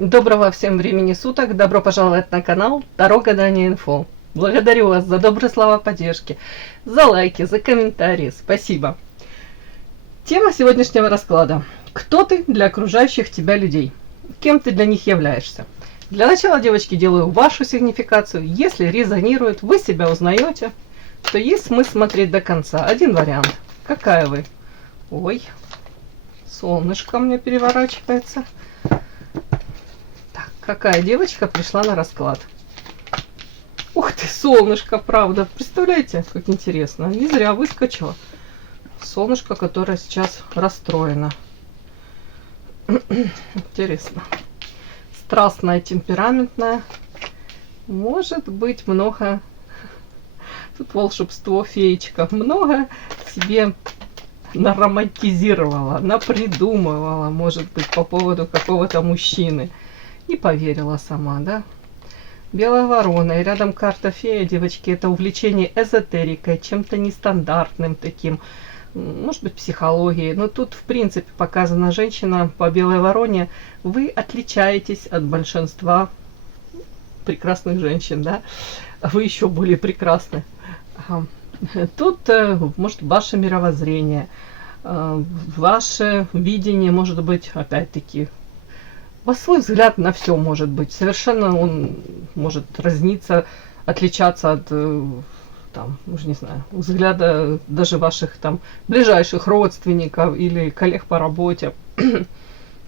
Доброго всем времени суток, добро пожаловать на канал Таро-гадание Инфо. Благодарю вас за добрые слова поддержки, за лайки, за комментарии, спасибо. Тема сегодняшнего расклада. Кто ты для окружающих тебя людей? Кем ты для них являешься? Для начала, девочки, делаю вашу сигнификацию. Если резонирует, вы себя узнаете, то есть смысл смотреть до конца. Один вариант. Какая вы? Ой, солнышко мне переворачивается. Какая девочка пришла на расклад? Ух ты, солнышко, правда. Представляете, как интересно. Не зря выскочила. Солнышко, которое сейчас расстроено. Интересно. Страстная, темпераментная. Может быть, много... Тут волшебство, феечка. Много себе наромантизировала, напридумывала, может быть, по поводу какого-то мужчины. И поверила сама, да? Белая ворона. И рядом карта фея, девочки, это увлечение эзотерикой, чем-то нестандартным таким. Может быть, психологией. Но тут, в принципе, показана женщина по белой вороне. Вы отличаетесь от большинства прекрасных женщин, да? Вы еще более прекрасны. Тут, может, ваше мировоззрение, ваше видение, может быть, опять-таки, у вас свой взгляд на все может быть. Совершенно он может разниться, отличаться от, там, уже не знаю, взгляда даже ваших там ближайших родственников или коллег по работе.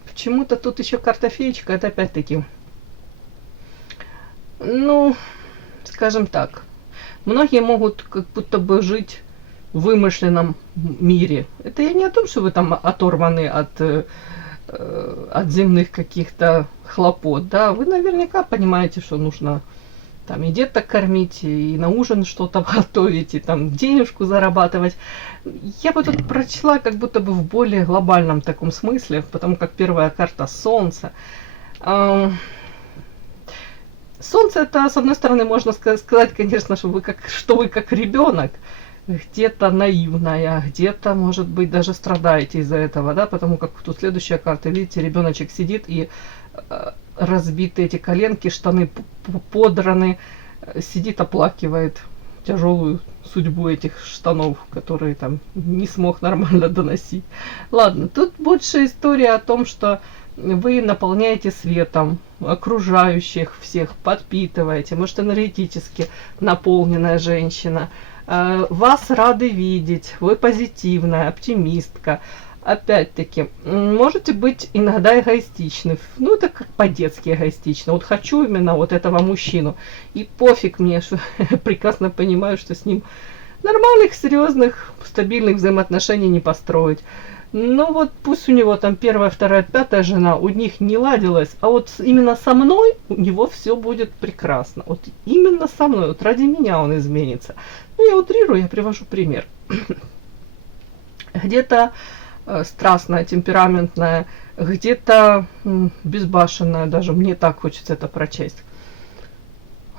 Почему-то тут еще карта феечка, это опять-таки, ну, скажем так, многие могут как будто бы жить в вымышленном мире. Это я не о том, что вы там оторваны от земных каких-то хлопот, да, вы наверняка понимаете, что нужно там и деток кормить, и на ужин что-то готовить, и там денежку зарабатывать. Я бы тут прочла как будто бы в более глобальном таком смысле, потому как первая карта Солнце. Солнце это, с одной стороны, можно сказать, конечно, что вы как ребенок, где-то наивная, где-то, может быть, даже страдаете из-за этого, да, потому как тут следующая карта, видите, ребеночек сидит и разбиты эти коленки, штаны подраны, сидит, оплакивает тяжелую судьбу этих штанов, которые там не смог нормально доносить. Ладно, тут больше история о том, что вы наполняете светом окружающих всех, подпитываете, может, энергетически наполненная женщина. Вас рады видеть, вы позитивная, оптимистка. Опять-таки, можете быть иногда эгоистичны. Ну, это как по-детски эгоистично. Вот хочу именно вот этого мужчину. И пофиг мне, что прекрасно понимаю, что с ним нормальных, серьезных, стабильных взаимоотношений не построить. Ну вот пусть у него там первая, вторая, пятая жена, у них не ладилось, а вот именно со мной у него все будет прекрасно. Вот именно со мной, вот ради меня он изменится. Ну, я утрирую, я привожу пример. Где-то страстная, темпераментная, где-то безбашенная, даже мне так хочется это прочесть.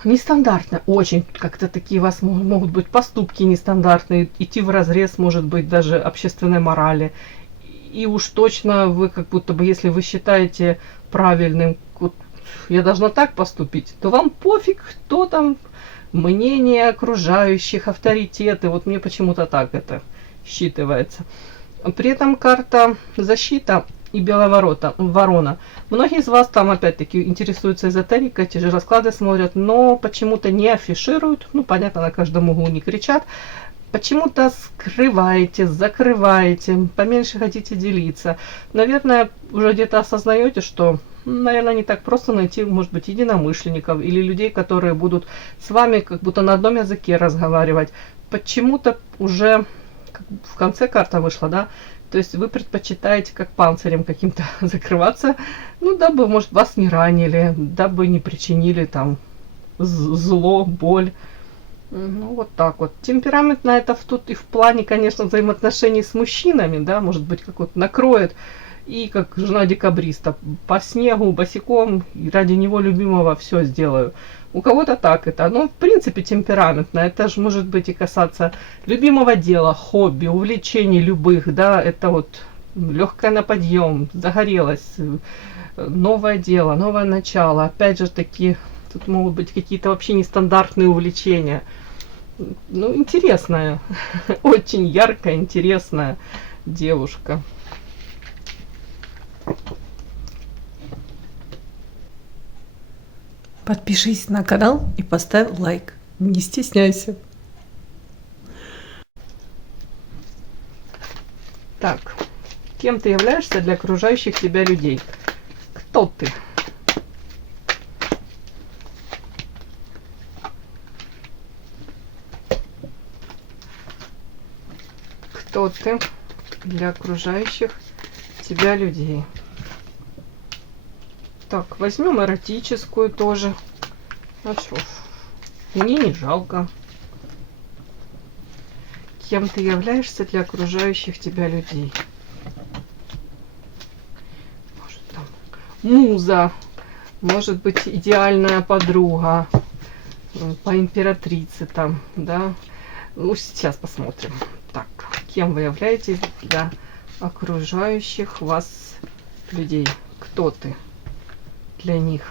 Нестандартно, очень как-то такие у вас могут быть поступки нестандартные, идти вразрез, может быть, даже общественной морали. И уж точно вы как будто бы, если вы считаете правильным, вот, я должна так поступить, то вам пофиг, кто там, мнение окружающих, авторитеты. Вот мне почему-то так это считывается. При этом карта защита и белая ворона. Многие из вас там опять-таки интересуются эзотерикой, те же расклады смотрят, но почему-то не афишируют. Ну, понятно, на каждом углу не кричат. Почему-то скрываете, закрываете, поменьше хотите делиться. Наверное, уже где-то осознаете, что, наверное, не так просто найти, может быть, единомышленников или людей, которые будут с вами как будто на одном языке разговаривать. Почему-то уже в конце карта вышла, да, то есть вы предпочитаете как панцирем каким-то закрываться, ну, дабы, может, вас не ранили, дабы не причинили там зло, боль. Ну, вот так вот. Темпераментно это тут и в плане, конечно, взаимоотношений с мужчинами, да, может быть, как вот накроет, и как жена декабриста, по снегу, босиком, и ради него любимого все сделаю. У кого-то так это, но в принципе темпераментно, это же может быть и касаться любимого дела, хобби, увлечений любых, да, это вот легкая на подъем, загорелась, новое дело, новое начало. Опять же таки, тут могут быть какие-то вообще нестандартные увлечения. Ну, интересная, очень яркая, интересная девушка. Подпишись на канал и поставь лайк. Не стесняйся. Так, кем ты являешься для окружающих тебя людей? Кто ты? Кто ты для окружающих тебя людей? Так, возьмем эротическую тоже. А что ж, мне не жалко. Кем ты являешься для окружающих тебя людей? Может, там муза, может быть, идеальная подруга, по императрице там, да. Ну, сейчас посмотрим. Так, кем вы являетесь для окружающих вас людей? Кто ты для них?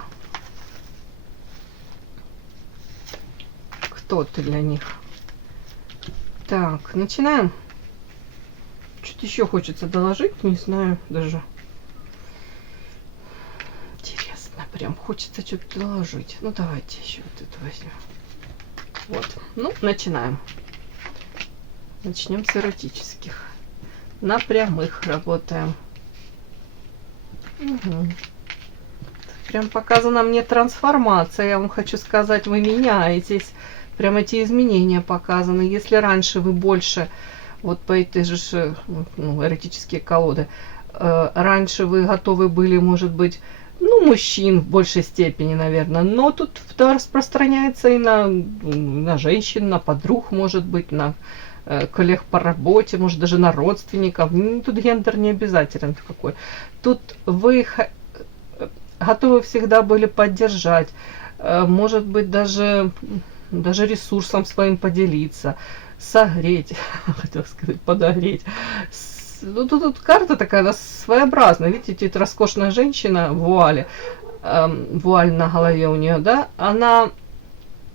Кто ты для них? Так, начинаем. Что-то еще хочется доложить, не знаю даже. Интересно, прям хочется что-то доложить. Ну, давайте еще вот это возьмем. Вот, ну, начинаем. Начнем с эротических. На прямых работаем. Угу. Прям показана мне трансформация. Я вам хочу сказать, вы меняетесь. Прям эти изменения показаны. Если раньше вы больше, вот по этой же, ну, эротические колоды, раньше вы готовы были, может быть, ну, мужчин в большей степени, наверное, но тут распространяется и на женщин, на подруг, может быть, на коллег по работе, может, даже на родственников. Тут гендер не обязателен какой. Тут вы готовы всегда были поддержать, может быть, даже ресурсом своим поделиться, согреть, хотел сказать, подогреть. Ну, тут карта такая, она своеобразная. Видите, это роскошная женщина в вуале, вуаль на голове у нее, да, она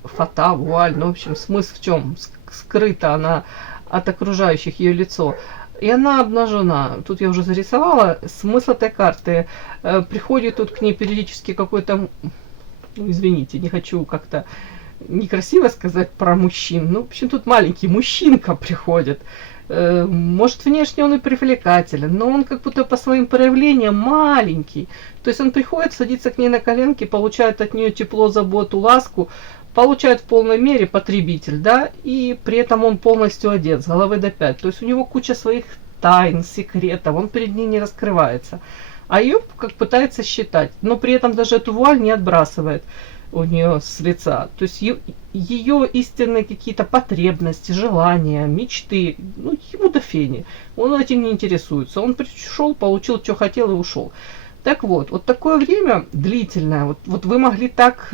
фата, вуаль, ну, в общем, смысл в чем? Скрыта она от окружающих, ее лицо. И она обнажена. Тут я уже зарисовала. Смысл этой карты. Приходит тут к ней периодически какой-то, ну, извините, не хочу как-то некрасиво сказать про мужчин. Ну, в общем, тут маленький мужчинка приходит. Может, внешне он и привлекателен, но он как будто по своим проявлениям маленький. То есть он приходит, садится к ней на коленки, получает от нее тепло, заботу, ласку, получает в полной мере потребитель, да, и при этом он полностью одет с головы до пят. То есть у него куча своих тайн, секретов, он перед ней не раскрывается. А ее как пытается считать, но при этом даже эту вуаль не отбрасывает у нее с лица. То есть ее истинные какие-то потребности, желания, мечты, ну, ему до фени. Он этим не интересуется. Он пришел, получил, что хотел и ушел. Так вот, вот такое время длительное, вот вы могли так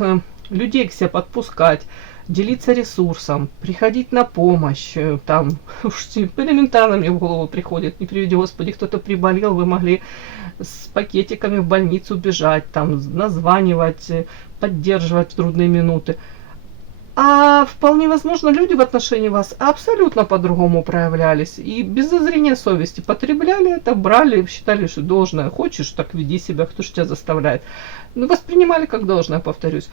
людей к себе подпускать, делиться ресурсом, приходить на помощь, там, уж элементарно мне в голову приходит, не приведи Господи, кто-то приболел, вы могли с пакетиками в больницу бежать, там, названивать, поддерживать в трудные минуты. А вполне возможно, люди в отношении вас абсолютно по-другому проявлялись. И без зазрения совести потребляли это, брали, считали, что должное. Хочешь, так веди себя, кто же тебя заставляет. Ну, воспринимали как должное, повторюсь.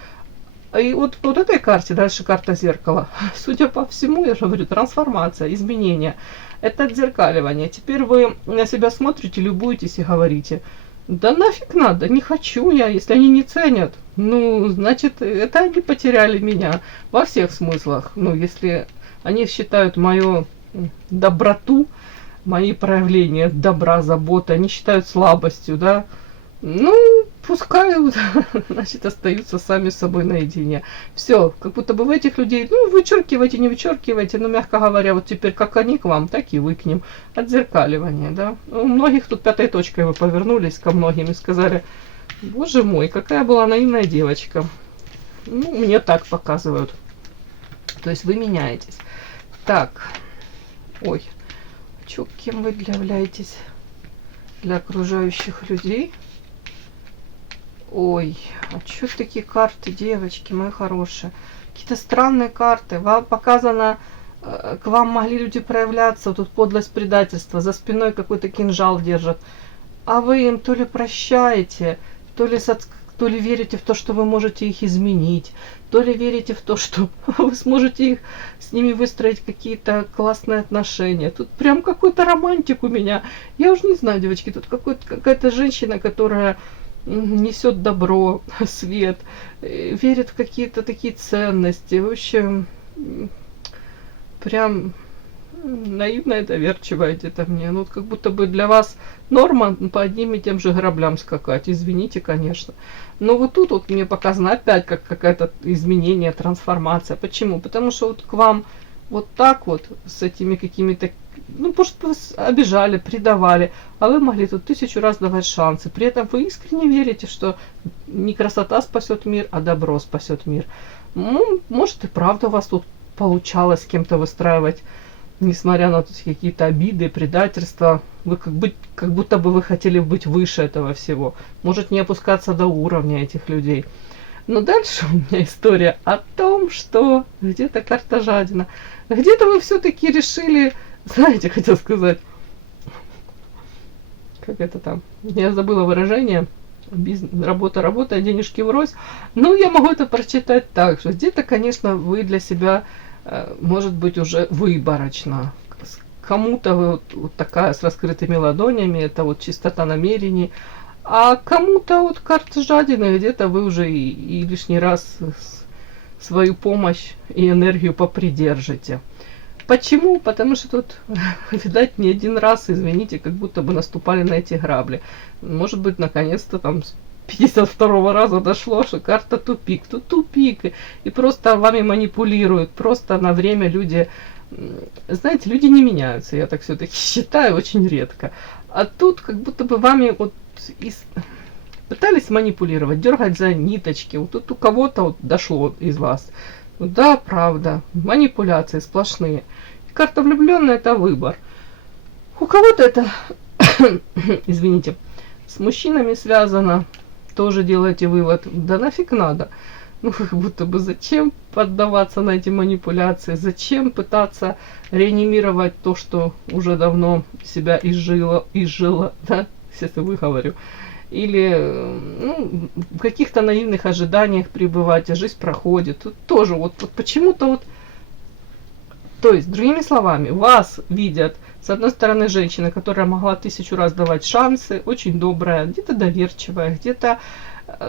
И вот этой карте, дальше карта зеркала, судя по всему, я же говорю, трансформация, изменения. Это отзеркаливание. Теперь вы на себя смотрите, любуетесь и говорите: да нафиг надо, не хочу я, если они не ценят. Ну, значит, это они потеряли меня во всех смыслах. Ну, если они считают мою доброту, мои проявления добра, заботы, они считают слабостью, да, ну, пускай, значит, остаются сами с собой наедине. Все, как будто бы в этих людей, ну, вычеркивайте, не вычеркивайте, но, мягко говоря, вот теперь как они к вам, так и вы к ним. Отзеркаливание, да. У многих тут пятой точкой вы повернулись ко многим и сказали: боже мой, какая была наивная девочка. Ну, мне так показывают. То есть вы меняетесь. Так, ой, кем вы являетесь для окружающих людей. Ой, а что такие карты, девочки мои хорошие? Какие-то странные карты. Вам показано, к вам могли люди проявляться, вот тут подлость предательства, за спиной какой-то кинжал держат. А вы им то ли прощаете, то ли верите в то, что вы можете их изменить, то ли верите в то, что вы сможете с ними выстроить какие-то классные отношения. Тут прям какой-то романтик у меня. Я уже не знаю, девочки, тут какая-то женщина, которая несет добро, свет, верит в какие-то такие ценности. В общем, прям наивная, доверчивая где-то мне. Ну, вот как будто бы для вас норма по одним и тем же граблям скакать. Извините, конечно. Но вот тут вот мне показано опять как какое-то изменение, трансформация. Почему? Потому что вот к вам вот так вот, с этими какими-то, ну, может, вас обижали, предавали, а вы могли тут 1000 раз давать шансы. При этом вы искренне верите, что не красота спасет мир, а добро спасет мир. Ну, может, и правда у вас тут получалось с кем-то выстраивать, несмотря на тут какие-то обиды, предательства. Вы как будто бы вы хотели быть выше этого всего. Может, не опускаться до уровня этих людей. Но дальше у меня история о том, что где-то карта жадина. Где-то вы все-таки решили, знаете, хотел сказать, как это там, я забыла выражение, работа, а денежки врозь. Ну, я могу это прочитать так, что где-то, конечно, вы для себя, может быть, уже выборочно. Кому-то вы вот такая с раскрытыми ладонями, это вот чистота намерений, а кому-то вот карта жадины, где-то вы уже и лишний раз свою помощь и энергию попридержите. Почему? Потому что тут, видать, не один раз, извините, как будто бы наступали на эти грабли. Может быть, наконец-то там с 52-го раза дошло, что карта тупик. Тут тупик. И просто вами манипулируют. Просто на время люди... Знаете, люди не меняются, я так все-таки считаю, очень редко. А тут как будто бы вами вот пытались манипулировать, дергать за ниточки. Вот тут у кого-то вот дошло из вас. Да, правда, манипуляции сплошные. Карта влюбленная — это выбор. У кого-то это, извините, с мужчинами связано. Тоже делайте вывод. Да нафиг надо. Ну, как будто бы зачем поддаваться на эти манипуляции? Зачем пытаться реанимировать то, что уже давно себя изжило, да, сейчас я выговорю. Или ну, в каких-то наивных ожиданиях пребывать, а жизнь проходит. Тут тоже вот почему-то вот... То есть, другими словами, вас видят, с одной стороны, женщина, которая могла 1000 раз давать шансы, очень добрая, где-то доверчивая, где-то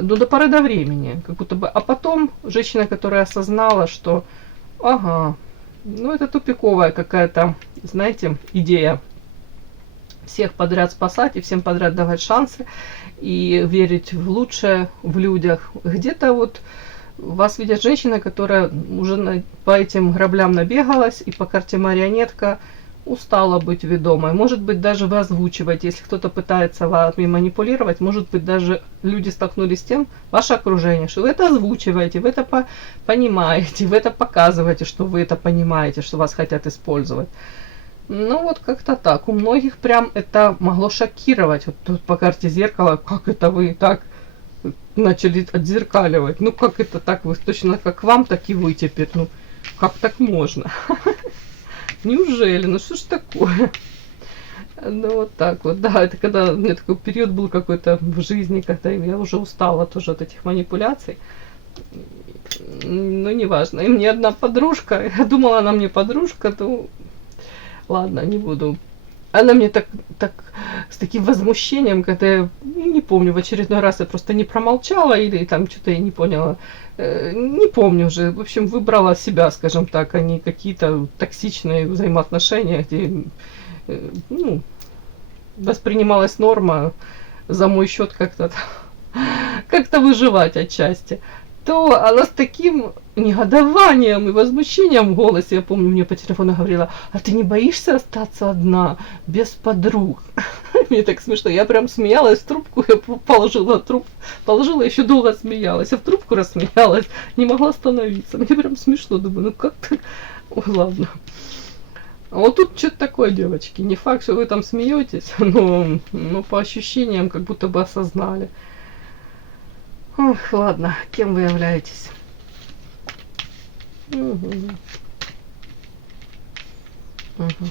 ну, до поры до времени, как будто бы. А потом женщина, которая осознала, что, ага, ну это тупиковая какая-то, знаете, идея всех подряд спасать и всем подряд давать шансы и верить в лучшее в людях. Где-то вот вас видят женщина, которая уже по этим граблям набегалась и по карте марионетка устала быть ведомой. Может быть, даже вы озвучиваете, если кто-то пытается вами манипулировать, может быть, даже люди столкнулись с тем, ваше окружение, что вы это озвучиваете, вы это понимаете, вы это показываете, что вы это понимаете, что вас хотят использовать. Ну, вот как-то так. У многих прям это могло шокировать. Вот тут по карте зеркала, как это вы так начали отзеркаливать. Ну, как это так? Вы точно как вам, так и вы теперь. Ну, как так можно? Неужели? Ну, что ж такое? Ну, вот так вот. Да, это когда у меня такой период был какой-то в жизни, когда я уже устала тоже от этих манипуляций. Ну, неважно. И мне одна подружка, я думала, она мне подружка, то... Ладно, не буду. Она мне так с таким возмущением, когда я, не помню, в очередной раз я просто не промолчала или там что-то я не поняла. Не помню уже. В общем, выбрала себя, скажем так, а не какие-то токсичные взаимоотношения, где ну, воспринималась норма за мой счет как-то выживать отчасти. То она с таким негодованием и возмущением в голосе, я помню, мне по телефону говорила: а ты не боишься остаться одна, без подруг? Мне так смешно, я прям смеялась в трубку, я положила, еще долго смеялась, а в трубку рассмеялась, не могла остановиться. Мне прям смешно, думаю, ну как так? Ой, ладно. А вот тут что-то такое, девочки. Не факт, что вы там смеетесь, но по ощущениям как будто бы осознали. Ох, ладно, кем вы являетесь? Мгм. Мгм.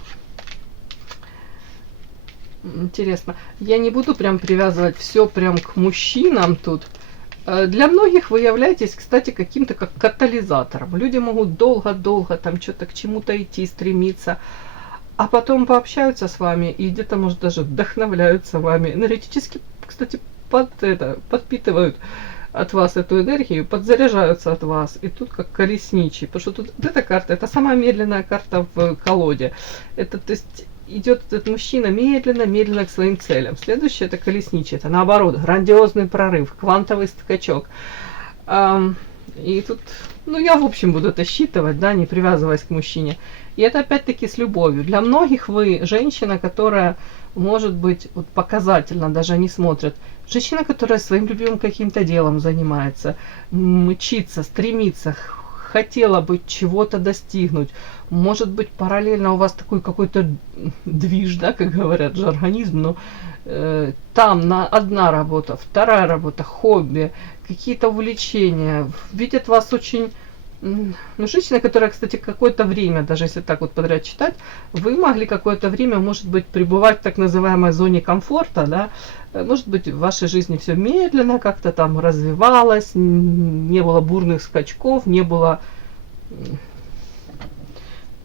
Интересно. Я не буду прям привязывать все прям к мужчинам тут. Для многих вы являетесь, кстати, каким-то как катализатором. Люди могут долго-долго там что-то к чему-то идти, стремиться, а потом пообщаются с вами и где-то, может, даже вдохновляются вами. Энергетически, кстати, подпитывают от вас эту энергию, подзаряжаются от вас. И тут как колесничий. Потому что тут вот эта карта, это самая медленная карта в колоде. Это, то есть, идет этот мужчина медленно-медленно к своим целям. Следующее это колесничий. Это наоборот, грандиозный прорыв, квантовый скачок. И тут, ну, я, в общем, буду это считывать, да, не привязываясь к мужчине. И это опять-таки с любовью. Для многих вы женщина, которая, может быть, вот показательно даже не смотрят. Женщина, которая своим любимым каким-то делом занимается, мчится, стремится, хотела бы чего-то достигнуть. Может быть, параллельно у вас такой какой-то движ, да, как говорят, же организм, но там на одна работа, вторая работа, хобби, какие-то увлечения. Видят вас очень... Ну, женщина, которая, кстати, какое-то время, даже если так вот подряд читать, вы могли какое-то время, может быть, пребывать в так называемой зоне комфорта, да, может быть, в вашей жизни все медленно как-то там развивалось, не было бурных скачков, не было,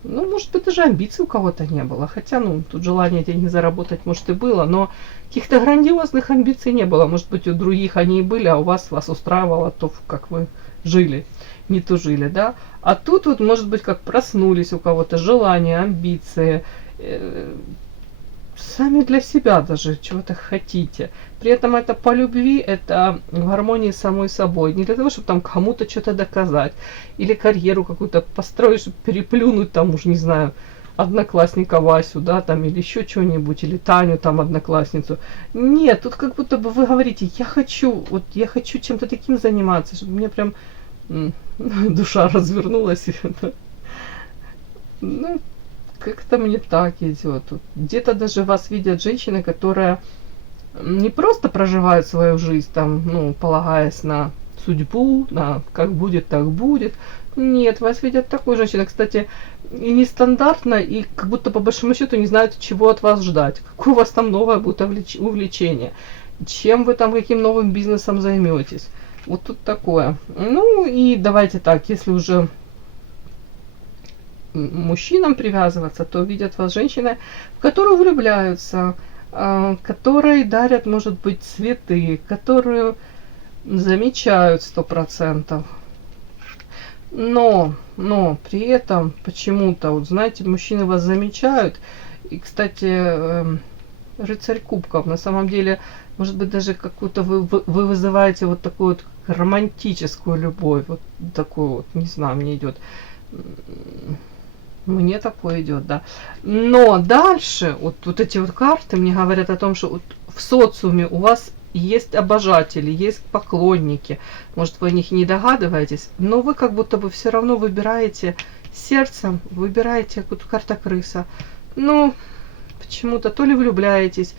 ну, может быть, даже амбиций у кого-то не было, хотя, ну, тут желание деньги заработать, может, и было, но каких-то грандиозных амбиций не было, может быть, у других они и были, а у вас устраивало то, как вы жили. Не тужили, да? А тут вот, может быть, как проснулись у кого-то желания, амбиции, сами для себя даже чего-то хотите. При этом это по любви, это в гармонии с самой собой. Не для того, чтобы там кому-то что-то доказать, или карьеру какую-то построить, чтобы переплюнуть там, уж не знаю, одноклассника Васю, да, там, или еще что-нибудь, или Таню, там, одноклассницу. Нет, тут как будто бы вы говорите, я хочу чем-то таким заниматься, чтобы мне прям душа развернулась. Ну, как-то мне так идет. Где-то даже вас видят женщины, которые не просто проживают свою жизнь, там, ну, полагаясь на судьбу, на как будет, так будет. Нет, вас видят такой женщиной, кстати, и нестандартно, и как будто по большому счету не знают, чего от вас ждать. Какое у вас там новое будет увлечение. Чем вы там, каким новым бизнесом займетесь. Вот тут такое. Ну и давайте так, если уже мужчинам привязываться, то видят вас женщины, в которую влюбляются, которые дарят, может быть, цветы, которую замечают 100%. Но при этом почему-то, вот знаете, мужчины вас замечают. И, кстати, рыцарь кубков, на самом деле, может быть, даже какую-то вы вызываете вот такую вот романтическую любовь, вот такую вот, не знаю, мне идет. Мне такое идет, да. Но дальше, вот эти вот карты мне говорят о том, что вот в социуме у вас есть обожатели, есть поклонники. Может, вы о них не догадываетесь, но вы как будто бы все равно выбираете сердцем, выбираете вот карта крыса. Ну, почему-то то ли влюбляетесь,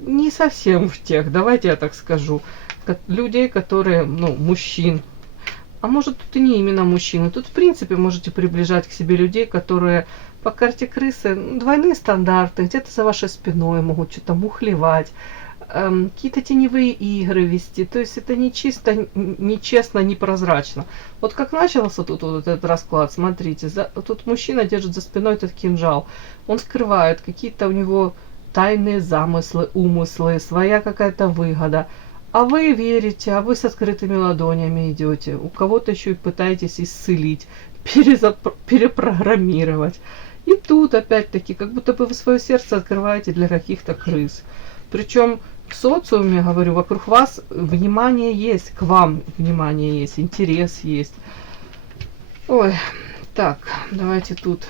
не совсем в тех, давайте я так скажу, людей, которые, ну, мужчин. А может, тут и не именно мужчины. Тут, в принципе, можете приближать к себе людей, которые по карте крысы двойные стандарты, где-то за вашей спиной могут что-то мухлевать, какие-то теневые игры вести. То есть это не чисто, не честно, не прозрачно. Вот как начался тут вот этот расклад, смотрите, тут мужчина держит за спиной этот кинжал. Он скрывает какие-то у него тайные замыслы, умыслы, своя какая-то выгода. А вы верите, а вы с открытыми ладонями идете. У кого-то еще и пытаетесь исцелить, перепрограммировать. И тут опять-таки, как будто бы вы свое сердце открываете для каких-то крыс. Причем в социуме, говорю, вокруг вас внимание есть, к вам внимание есть, интерес есть. Ой, так, давайте тут,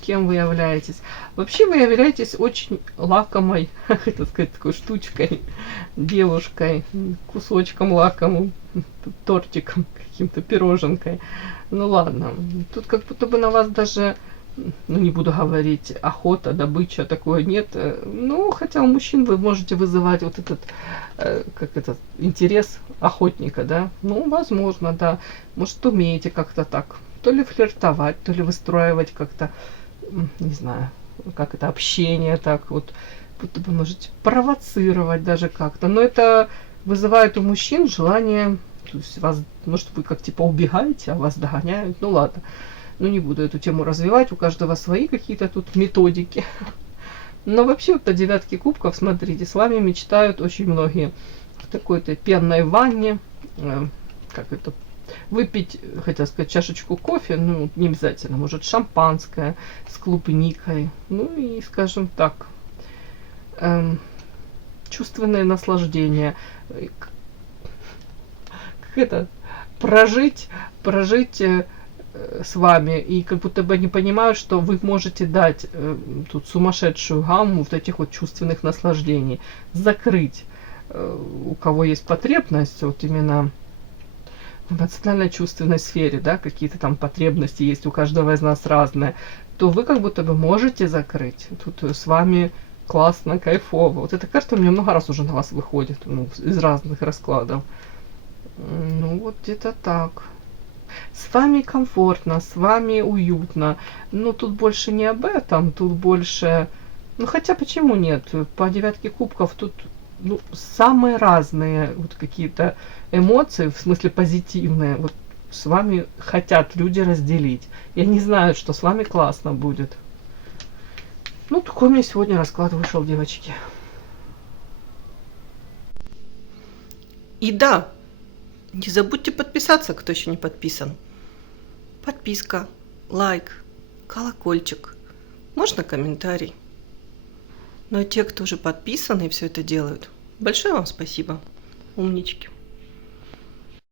кем вы являетесь. Вообще вы являетесь очень лакомой, хотел сказать, такой штучкой, девушкой, кусочком лакомым, тортиком, каким-то пироженкой. Ну ладно, тут как будто бы на вас даже ну, не буду говорить, охота, добыча, такое нет. Ну, хотя у мужчин вы можете вызывать вот этот, как этот, интерес охотника, да. Ну, возможно, да. Может, умеете как-то так. То ли флиртовать, то ли выстраивать как-то, не знаю, как это, общение так вот. Будто бы можете провоцировать даже как-то. Но это вызывает у мужчин желание, то есть вас, может, вы как типа убегаете, а вас догоняют. Ну, ладно. Ну, не буду эту тему развивать, у каждого свои какие-то тут методики. Но вообще вот по девятке кубков, смотрите, с вами мечтают очень многие в такой-то пенной ванне, как это, выпить, хотел сказать, чашечку кофе, ну, не обязательно, может, шампанское с клубникой, ну, и, скажем так, чувственное наслаждение, как это, прожить с вами, и как будто бы не понимают, что вы можете дать тут сумасшедшую гамму вот этих вот чувственных наслаждений, закрыть, у кого есть потребность, вот именно в эмоциональной чувственной сфере, да, какие-то там потребности есть у каждого из нас разные, то вы как будто бы можете закрыть. Тут с вами классно, кайфово. Вот эта карта у меня много раз уже на вас выходит, ну, из разных раскладов. Ну, вот где-то так. С вами комфортно, с вами уютно. Ну, тут больше не об этом, тут больше... Ну, хотя почему нет? По девятке кубков тут ну, самые разные вот какие-то эмоции, в смысле позитивные, вот с вами хотят люди разделить. И они знают, что с вами классно будет. Ну, такой у меня сегодня расклад вышел, девочки. И да, не забудьте подписаться, кто еще не подписан. Подписка, лайк, колокольчик, можно комментарий. Но те, кто уже подписаны и все это делают, большое вам спасибо, умнички.